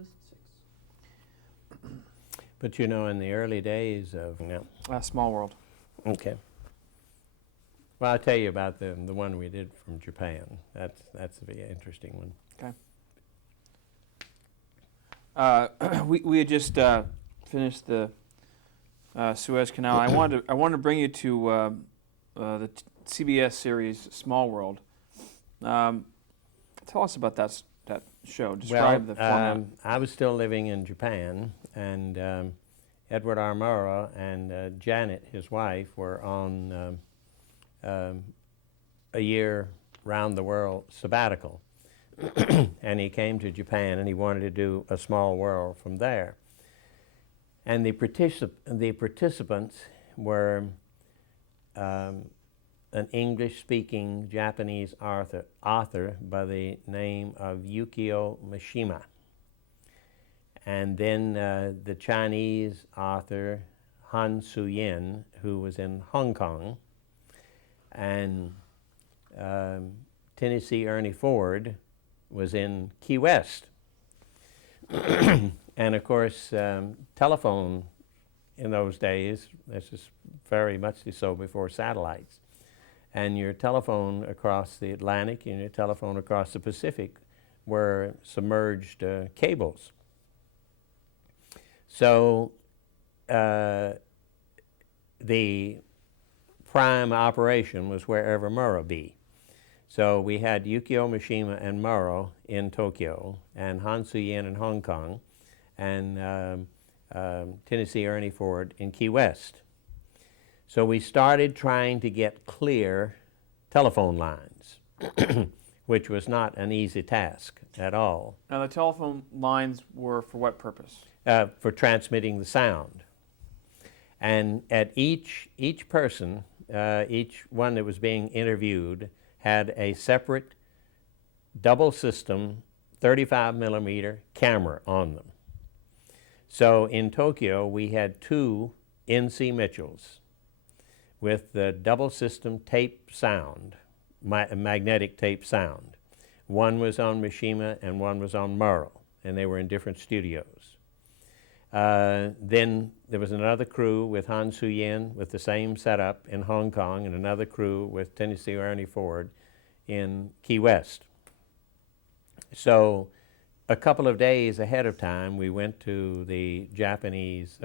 this? 6. But you know, in the early days of Small World. okay. Well, I'll tell you about the one we did from Japan. That's a very interesting one. Okay. We had just finished the Suez Canal. I wanted to bring you to the CBS series Small World. Tell us about that show. Describe the format. I was still living in Japan, and Edward R. Murrow and Janet, his wife, were on a year round the world sabbatical. And he came to Japan and he wanted to do a small world from there. And the participants were an English-speaking Japanese author by the name of Yukio Mishima. And then the Chinese author Han Suyin, who was in Hong Kong, and Tennessee Ernie Ford was in Key West. And of course, telephone in those days, this is very much so before satellites, and your telephone across the Atlantic and your telephone across the Pacific were submerged cables. So the prime operation was wherever Murrow be. So we had Yukio Mishima and Murrow in Tokyo, and Han Suyin in Hong Kong, and Tennessee Ernie Ford in Key West. So we started trying to get clear telephone lines, which was not an easy task at all. Now, the telephone lines were for what purpose? For transmitting the sound. And at each person, each one that was being interviewed, had a separate double system 35 millimeter camera on them. So in Tokyo, we had 2 NC Mitchells with the double system tape sound, magnetic tape sound. One was on Mishima and one was on Murrow, and they were in different studios. Then there was another crew with Han Suyin with the same setup in Hong Kong, and another crew with Tennessee Ernie Ford in Key West. So a couple of days ahead of time, we went to the Japanese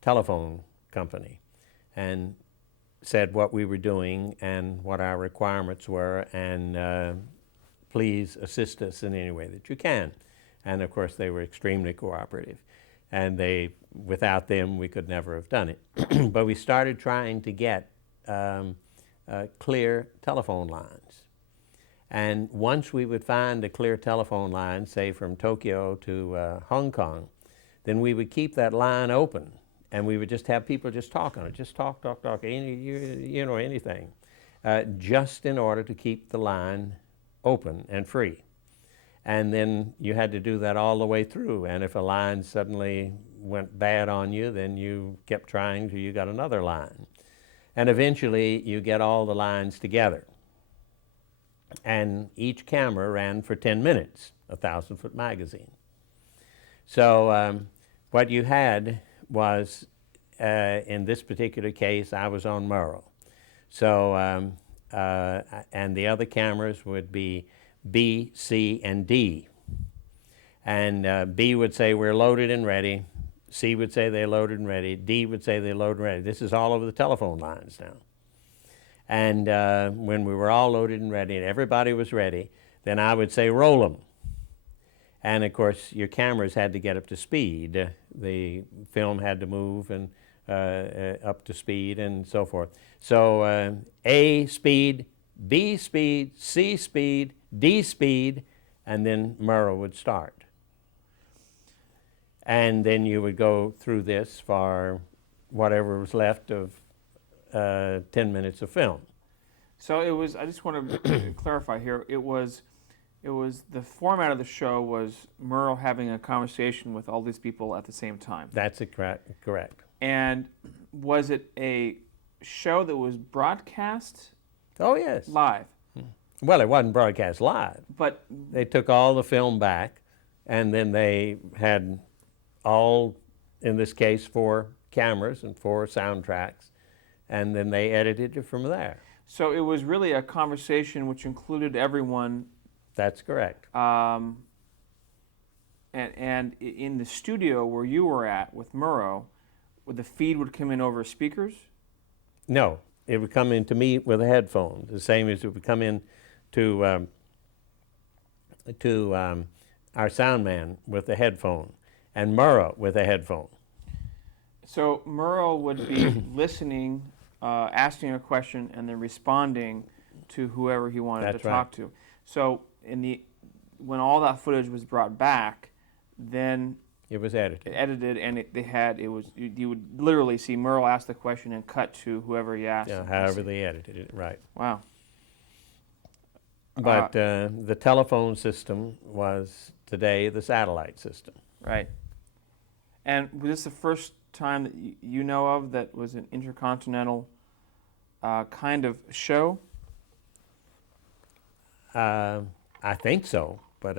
telephone company and said what we were doing and what our requirements were, and please assist us in any way that you can. And of course, they were extremely cooperative. And without them, we could never have done it. But we started trying to get clear telephone lines. And once we would find a clear telephone line, say from Tokyo to Hong Kong, then we would keep that line open, and we would just have people just talk on it, just talk, you know, anything, just in order to keep the line open and free. And then you had to do that all the way through, and if a line suddenly went bad on you, then you kept trying till you got another line. And eventually you get all the lines together. And each camera ran for 10 minutes, a 1,000-foot magazine. So what you had was, in this particular case, I was on Murrow. So, and the other cameras would be B, C, and D. And B would say, we're loaded and ready. C would say they're loaded and ready. D would say they're loaded and ready. This is all over the telephone lines now. And when we were all loaded and ready and everybody was ready, then I would say, roll them. And of course, your cameras had to get up to speed. The film had to move and up to speed and so forth. So A speed, B speed, C speed, D speed, and then Murrow would start. And then you would go through this for whatever was left of 10 minutes of film. So it was, I just want to clarify here, it was the format of the show was Murrow having a conversation with all these people at the same time. That's correct. And was it a show that was broadcast? Oh, yes. Live? Well, it wasn't broadcast live. But they took all the film back And then they had all, in this case, 4 cameras and 4 soundtracks, and then they edited it from there. So it was really a conversation which included everyone. That's correct. And in the studio where you were at with Murrow, the feed would come in over speakers? No, it would come in to me with a headphone, the same as it would come in to our sound man with a headphone, and Murrow with a headphone. So Murrow would be listening, asking a question, and then responding to whoever he wanted That's to right. talk to. So when all that footage was brought back, then It was edited. edited, and you would literally see Murrow ask the question and cut to whoever he asked. Yeah, however they edited it, right. Wow. But the telephone system was today the satellite system. Right. And was this the first time that you know of that was an intercontinental kind of show? I think so, but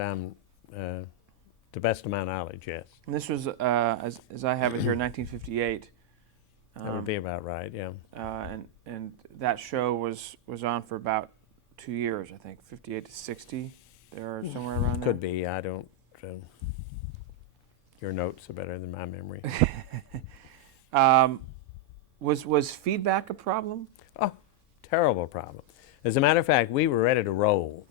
to best of my knowledge, yes. And this was, as I have it here, 1958. That would be about right, yeah. And that show was on for about 2 years, I think, 58 to 60, there or somewhere around there. Could be. I don't. Your notes are better than my memory. Was feedback a problem? Oh, terrible problem. As a matter of fact, we were ready to roll,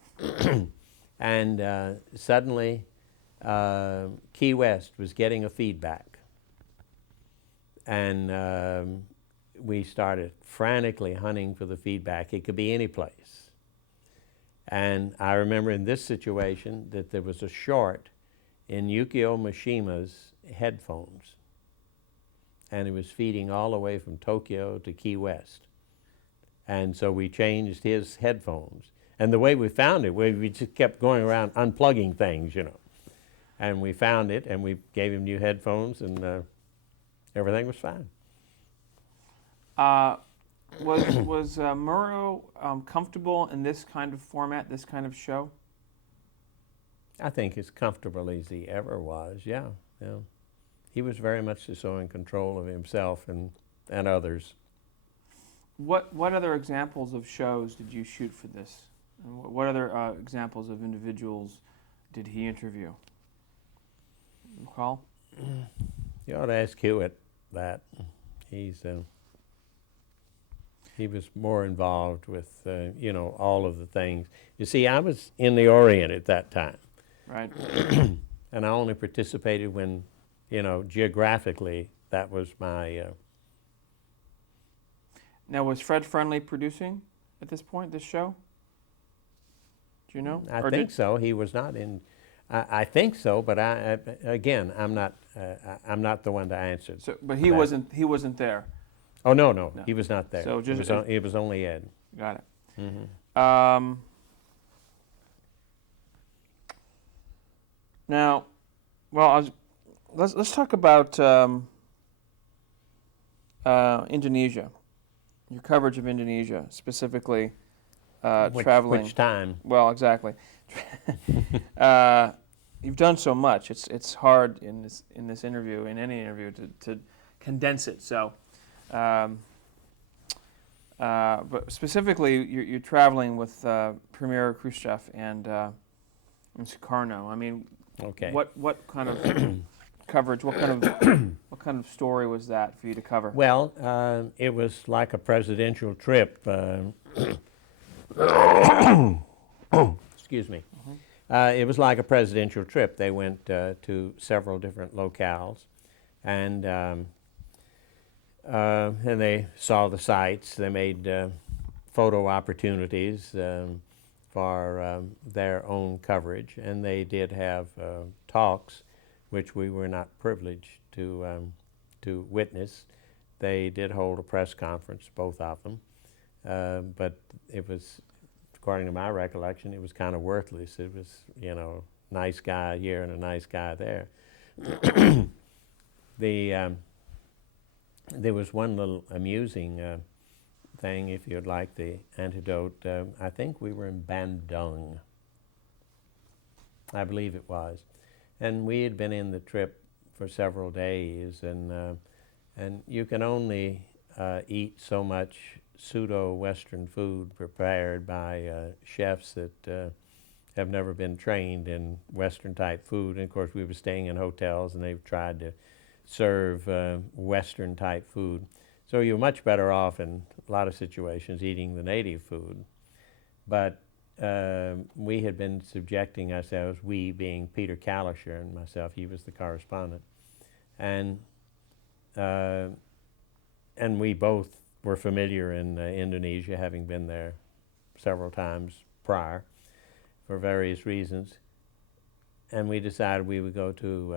and suddenly Key West was getting a feedback, and we started frantically hunting for the feedback. It could be any place. And I remember in this situation that there was a short in Yukio Mishima's headphones, and it was feeding all the way from Tokyo to Key West. And so we changed his headphones. And the way we found it, we just kept going around unplugging things, you know. And we found it, and we gave him new headphones, and everything was fine. Was Murrow comfortable in this kind of format, this kind of show? I think as comfortable as he ever was, yeah. He was very much so in control of himself and others. What other examples of shows did you shoot for this? And what other examples of individuals did he interview? Recall? You ought to ask Hewitt that. He was more involved with, all of the things. You see, I was in the Orient at that time. Right. And I only participated when, geographically, that was my... Now, was Fred Friendly producing at this point, this show? Do you know? I think so. He was not in... I think so, but I'm not the one to answer. So, but he wasn't there. Oh, no, he was not there. So just it was only Ed. Got it. Mm-hmm. Now, well, let's talk about Indonesia. Your coverage of Indonesia, specifically traveling. Which time? Well, exactly. You've done so much. It's hard in this interview, in any interview, to condense it. So, but specifically, you're traveling with Premier Khrushchev and Sukarno. I mean, okay. What kind of coverage? What kind of story was that for you to cover? Well, it was like a presidential trip. Excuse me. It was like a presidential trip. They went to several different locales, and they saw the sights. They made photo opportunities for their own coverage, and they did have talks, which we were not privileged to witness. They did hold a press conference, both of them, but it was, according to my recollection, it was kind of worthless. It was, nice guy here and a nice guy there. There was one little amusing thing, if you'd like the antidote. I think we were in Bandung, I believe it was, And we had been in the trip for several days, and you can only eat so much pseudo-Western food prepared by chefs that have never been trained in Western-type food. And of course, we were staying in hotels, and they've tried to serve Western-type food. So you're much better off in a lot of situations eating the native food. But we had been subjecting ourselves, we being Peter Kalischer and myself, he was the correspondent, and we both were familiar in Indonesia, having been there several times prior for various reasons. And we decided we would go to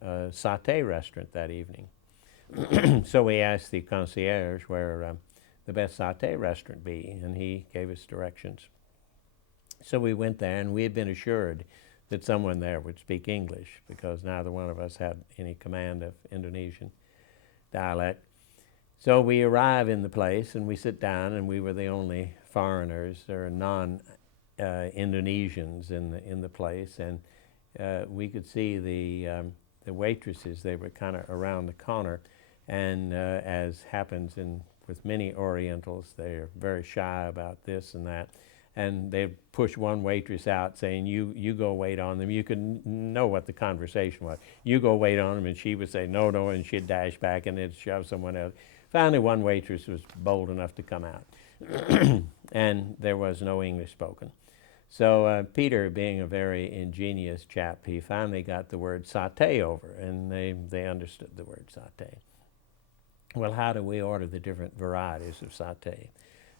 a satay restaurant that evening. So we asked the concierge where the best satay restaurant be, and he gave us directions. So we went there, and we had been assured that someone there would speak English, because neither one of us had any command of Indonesian dialect. So we arrive in the place, and we sit down, and we were the only foreigners or non-Indonesians in the place, and we could see the waitresses. They were kind of around the counter, and as happens with many Orientals, they're very shy about this and that. And they'd push one waitress out saying, you go wait on them. You could know what the conversation was. You go wait on them, and she would say, no, no, and she'd dash back, and they'd shove someone else. Finally, one waitress was bold enough to come out, and there was no English spoken. So Peter, being a very ingenious chap, he finally got the word satay over, and they understood the word satay. Well, how do we order the different varieties of satay?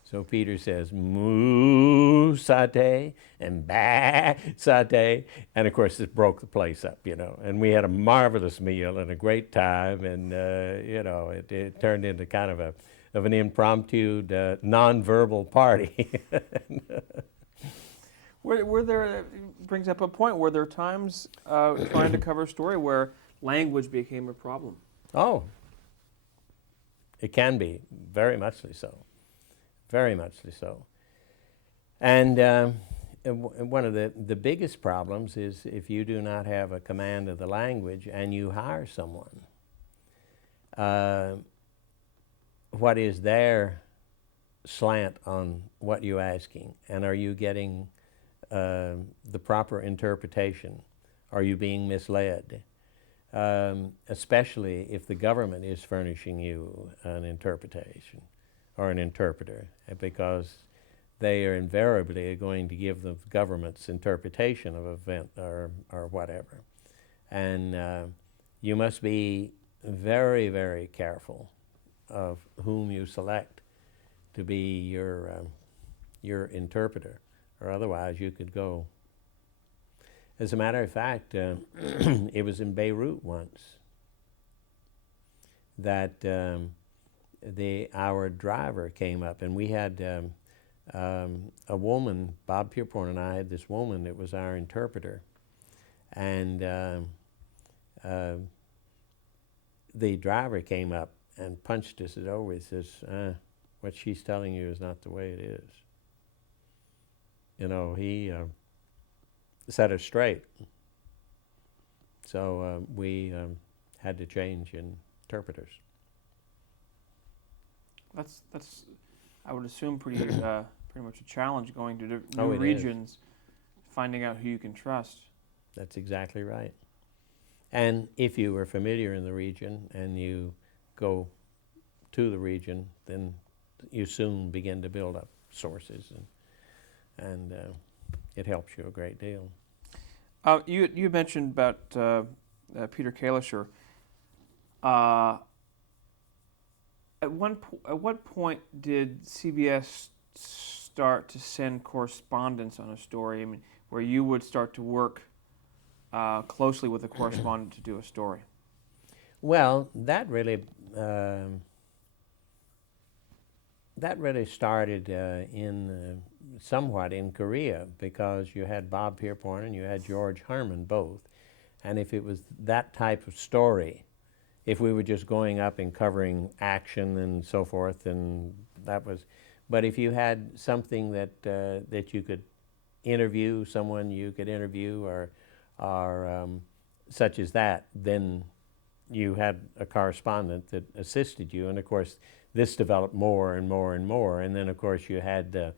So Peter says, moo satay and ba satay. And of course, this broke the place up, And we had a marvelous meal and a great time. And, it turned into kind of an impromptu, nonverbal party. Were there, brings up a point, were there times trying to cover a story where language became a problem? Oh, it can be, very muchly so. Very muchly so. And one of the biggest problems is if you do not have a command of the language and you hire someone, what is their slant on what you're asking? And are you getting the proper interpretation? Are you being misled? Especially if the government is furnishing you an interpretation or an interpreter, because they are invariably going to give the government's interpretation of an event or whatever. And you must be very, very careful of whom you select to be your interpreter, or otherwise you could go. As a matter of fact, it was in Beirut once that our driver came up, and we had a woman, Bob Pierpont and I had this woman that was our interpreter, and the driver came up and punched us over. He says, what she's telling you is not the way it is. He set us straight. So we had to change interpreters. That's I would assume pretty much a challenge going to new Oh, it regions, finding out who you can trust. That's exactly right. And if you are familiar in the region and you go to the region, then you soon begin to build up sources, and it helps you a great deal. You mentioned about Peter Kalischer. At what point did CBS start to send correspondence on a story? I mean, where you would start to work closely with a correspondent to do a story? Well, that really started somewhat in Korea, because you had Bob Pierpont and you had George Herman both. And if it was that type of story, if we were just going up and covering action and so forth, and that was, but if you had something that you could interview, someone you could interview, or such as that, then you had a correspondent that assisted you. And of course, this developed more and more and more. And then, of course, you had the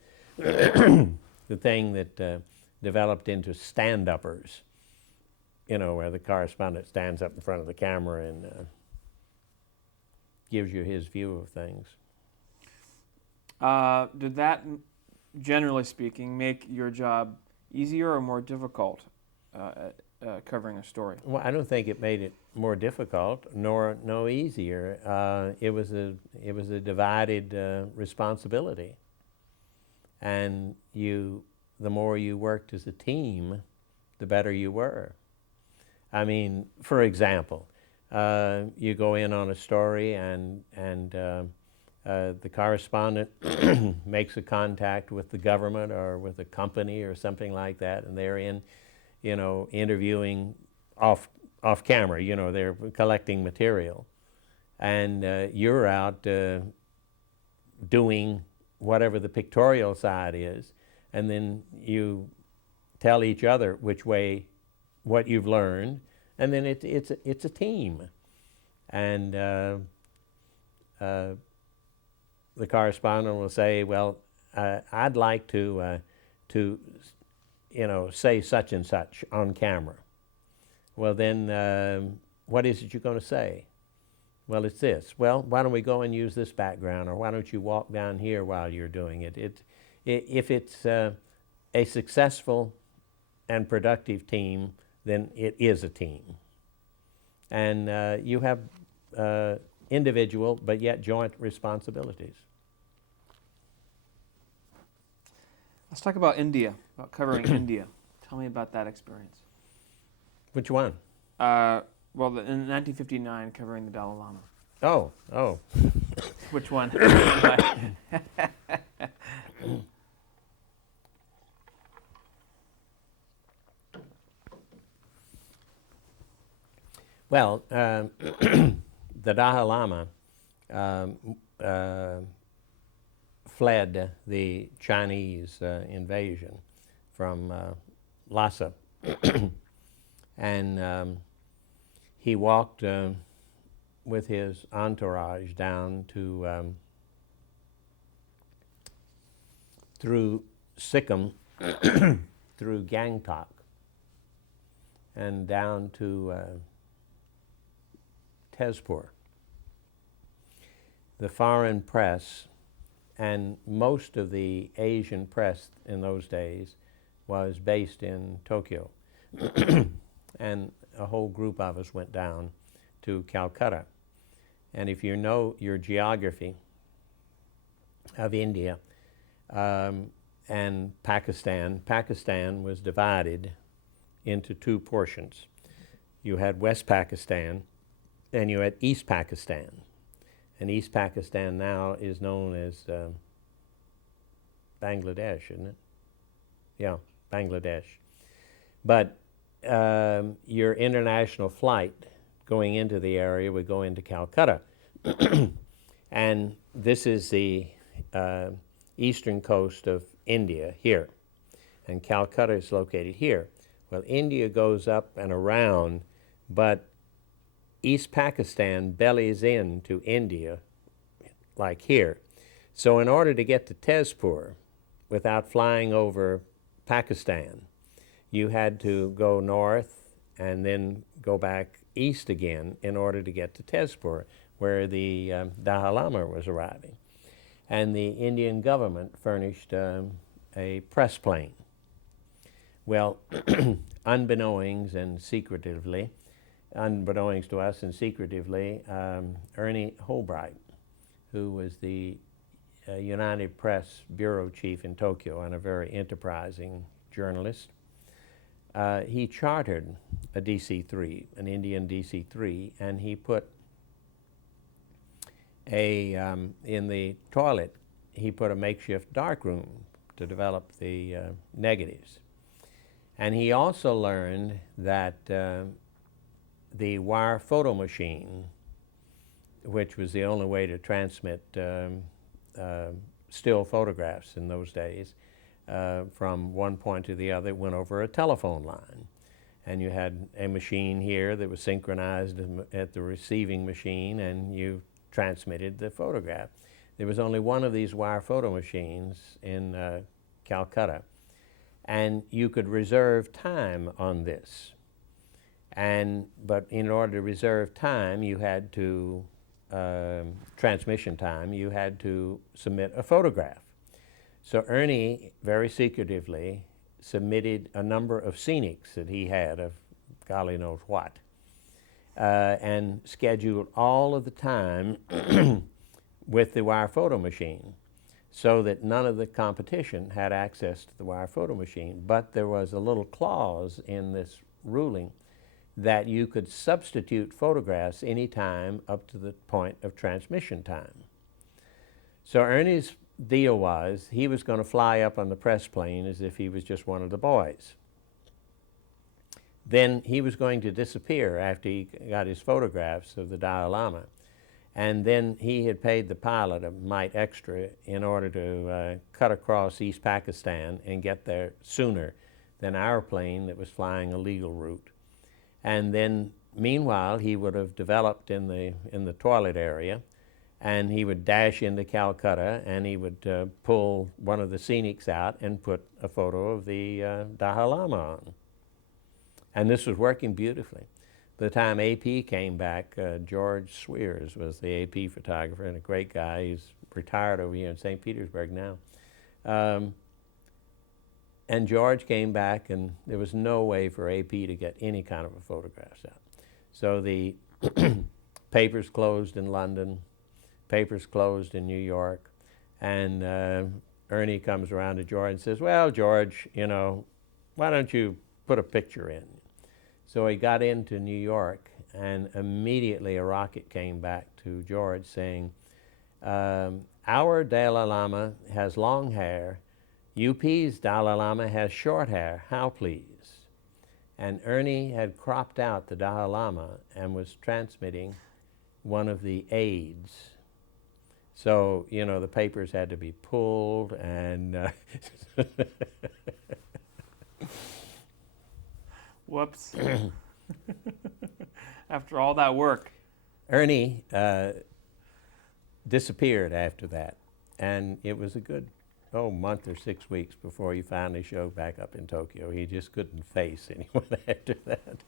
thing that developed into stand-uppers, you know, where the correspondent stands up in front of the camera and gives you his view of things. Did that, generally speaking, make your job easier or more difficult covering a story? Well, I don't think it made it more difficult, nor no easier. It was a divided responsibility, and the more you worked as a team, the better you were. I mean, for example, you go in on a story and the correspondent makes a contact with the government or with a company or something like that, and they're in, you know, interviewing off camera. You know, they're collecting material, and you're out doing whatever the pictorial side is, and then you tell each other which way, what you've learned, and then it's a team, and the correspondent will say, well, I'd like to you know, say such and such on camera. Well, then what is it you're going to say? Well, it's this. Well, why don't we go and use this background, or why don't you walk down here while you're doing it? If it's a successful and productive team, then it is a team. And you have individual but yet joint responsibilities. Let's talk about India, about covering India. Tell me about that experience. Which one? Well, in 1959, covering the Dalai Lama. Oh. Which one? Well, the Dalai Lama fled the Chinese invasion from Lhasa, and he walked with his entourage down to through Sikkim, through Gangtok, and down to Tezpur. The foreign press and most of the Asian press in those days was based in Tokyo. And a whole group of us went down to Calcutta. And if you know your geography of India and Pakistan, Pakistan was divided into two portions. You had West Pakistan and you had East Pakistan. And East Pakistan now is known as Bangladesh, isn't it? Yeah, Bangladesh. But your international flight going into the area would go into Calcutta. And this is the eastern coast of India here. And Calcutta is located here. Well, India goes up and around, but East Pakistan bellies into India, like here. So in order to get to Tezpur without flying over Pakistan, you had to go north and then go back east again in order to get to Tezpur, where the Dalai Lama was arriving. And the Indian government furnished a press plane. Well, unbeknownst and secretively, unbeknownst to us and secretively, Ernie Holbright, who was the United Press bureau chief in Tokyo and a very enterprising journalist, he chartered a DC-3, an Indian DC-3, and he put in the toilet, he put a makeshift darkroom to develop the negatives. And he also learned that the wire photo machine, which was the only way to transmit still photographs in those days, from one point to the other, went over a telephone line. And you had a machine here that was synchronized at the receiving machine, and you transmitted the photograph. There was only one of these wire photo machines in Calcutta, and you could reserve time on this. But in order to reserve time, you had to, transmission time, you had to submit a photograph. So Ernie, very secretively, submitted a number of scenics that he had of golly knows what, and scheduled all of the time with the wire photo machine, so that none of the competition had access to the wire photo machine. But there was a little clause in this ruling that you could substitute photographs any time up to the point of transmission time. So Ernie's deal was he was going to fly up on the press plane as if he was just one of the boys. Then he was going to disappear after he got his photographs of the Dalai Lama. And then he had paid the pilot a mite extra in order to cut across East Pakistan and get there sooner than our plane that was flying a legal route. And then meanwhile he would have developed in the toilet area, and he would dash into Calcutta, and he would pull one of the scenics out and put a photo of the Dalai Lama on. And this was working beautifully. By the time AP came back, George Swears was the AP photographer, and a great guy. He's retired over here in St. Petersburg now. And George came back, and there was no way for AP to get any kind of a photographs out. So the papers closed in London, papers closed in New York, and Ernie comes around to George and says, well, George, you know, why don't you put a picture in? So he got into New York, and immediately a rocket came back to George saying, our Dalai Lama has long hair, UP's Dalai Lama has short hair, how please? And Ernie had cropped out the Dalai Lama and was transmitting one of the aides. So, you know, the papers had to be pulled, and Whoops. After all that work. Ernie disappeared after that, and it was a good month or 6 weeks before he finally showed back up in Tokyo. He just couldn't face anyone after that.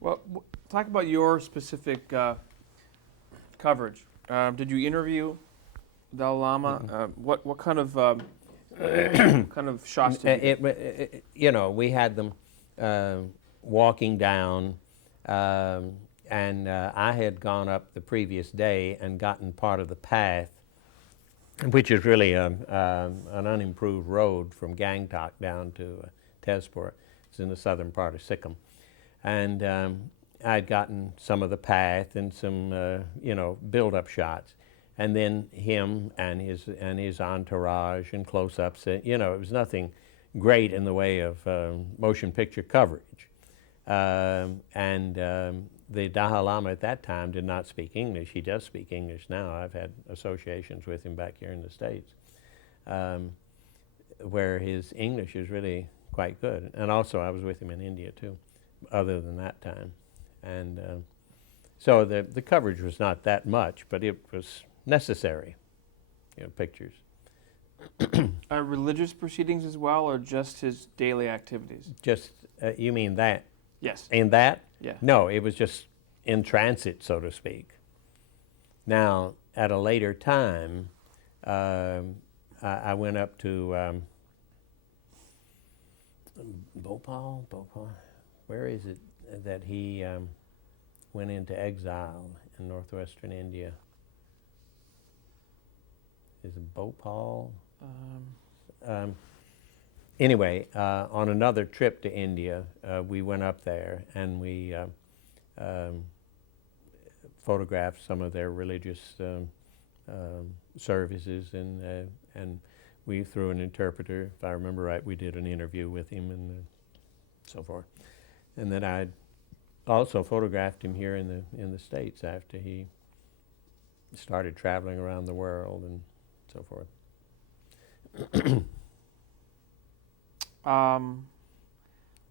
Well, talk about your specific coverage. Did you interview Dalai Lama? What kind of kind of shots did you get? You know, we had them walking down, and I had gone up the previous day and gotten part of the path, which is really an unimproved road from Gangtok down to Tezpur. It's in the southern part of Sikkim. And I'd gotten some of the path and some, you know, build-up shots. And then him and his entourage and close-ups. You know, it was nothing great in the way of motion picture coverage. The Dalai Lama at that time did not speak English. He does speak English now. I've had associations with him back here in the States, where his English is really quite good. And also I was with him in India too, other than that time. And so the coverage was not that much, but it was necessary, you know, pictures. Religious proceedings as well, or just his daily activities? Just, you mean that? Yes. In that? Yeah. No, it was just in transit, so to speak. Now, at a later time, I went up to Bhopal, where is it that he went into exile in northwestern India? Is it Bhopal? Anyway, on another trip to India, we went up there and we photographed some of their religious services, and we, through an interpreter, if I remember right, we did an interview with him and so forth. And then I also photographed him here in the States after he started traveling around the world and so forth.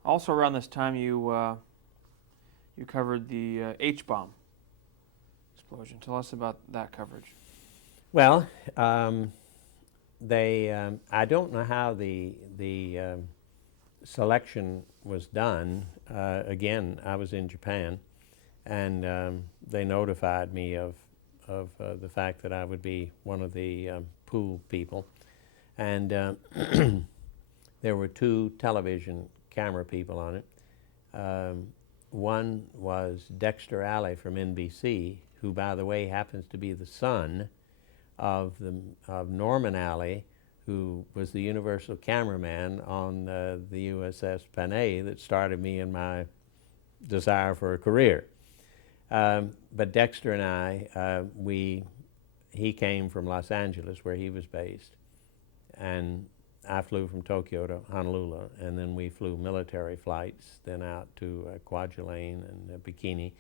Also, around this time, you covered the H-bomb explosion. Tell us about that coverage. Well, I don't know how the selection was done. Again, I was in Japan, and they notified me of the fact that I would be one of the pool people. And there were two television camera people on it. One was Dexter Alley from NBC, who, by the way, happens to be the son of Norman Alley, who was the Universal cameraman on the USS Panay that started me in my desire for a career. But Dexter and I, he came from Los Angeles, where he was based, and I flew from Tokyo to Honolulu, and then we flew military flights, then out to Kwajalein and Bikini,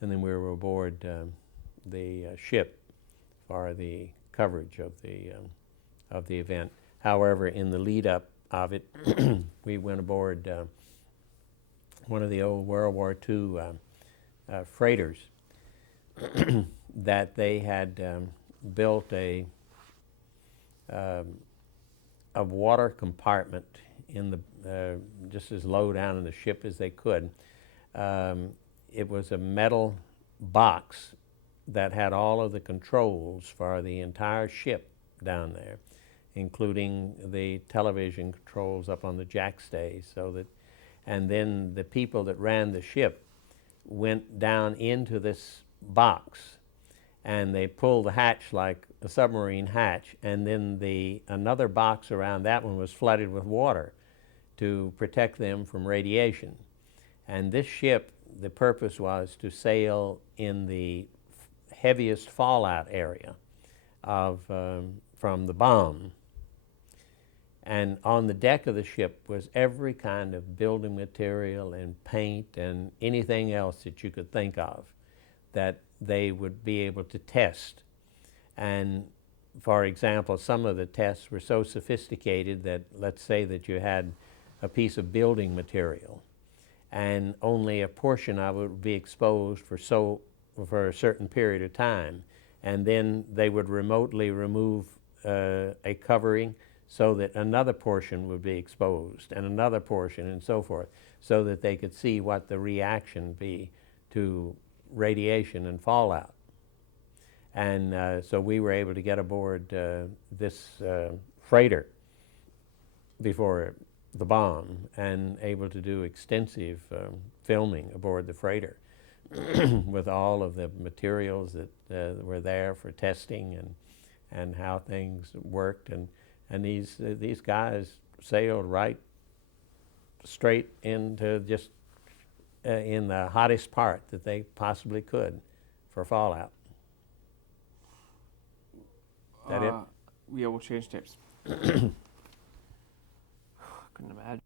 and then we were aboard the ship for the coverage of the event. However, in the lead up of it, we went aboard one of the old World War II freighters that they had built a water compartment in the just as low down in the ship as they could. It was a metal box that had all of the controls for the entire ship down there, including the television controls up on the jackstay. And then the people that ran the ship went down into this box, and they pulled the hatch like a submarine hatch, and then another box around that one was flooded with water to protect them from radiation. And this ship, the purpose was to sail in the heaviest fallout area from the bomb. And on the deck of the ship was every kind of building material and paint and anything else that you could think of that they would be able to test. And for example, some of the tests were so sophisticated that, let's say that you had a piece of building material and only a portion of it would be exposed for a certain period of time, and then they would remotely remove a covering so that another portion would be exposed and another portion and so forth, so that they could see what the reaction be to radiation and fallout. And so we were able to get aboard this freighter before the bomb and able to do extensive filming aboard the freighter with all of the materials that were there for testing and how things worked. And these guys sailed right straight into just in the hottest part that they possibly could for fallout. That it? Yeah, we'll change tapes. Couldn't imagine.